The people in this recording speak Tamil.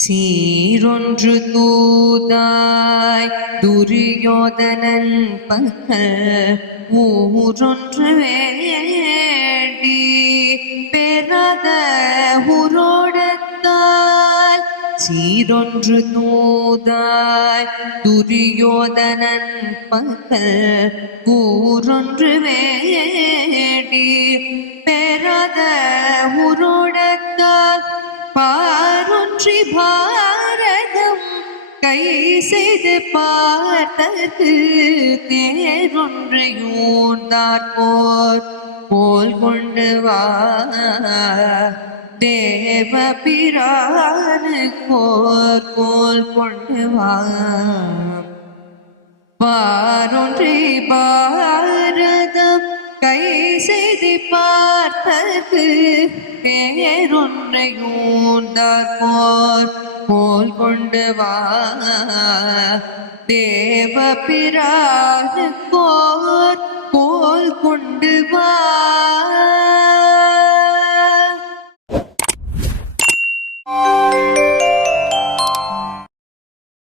சீரொன்று தூதாய் துரியோதனன் பகல் ஊரொன்று வேண்டி பெறாத உரோடத்தால் சீரொன்று தூதாய் துரியோதனன் பகல் ஊரொன்று வேண்டி போற்றி பாரதம். கை செய்து பார்த்தது தேரொன்றையூர்ந்தார் போர். போல் கொண்டு வா தேவ பிரானு போர். போல் கொண்டு வா செய்தி பார்த்தது பேரொன்றையூர்ந்தார் போர் போல் கொண்டு வா. தேவ பிரான போர் போல் கொண்டு வா.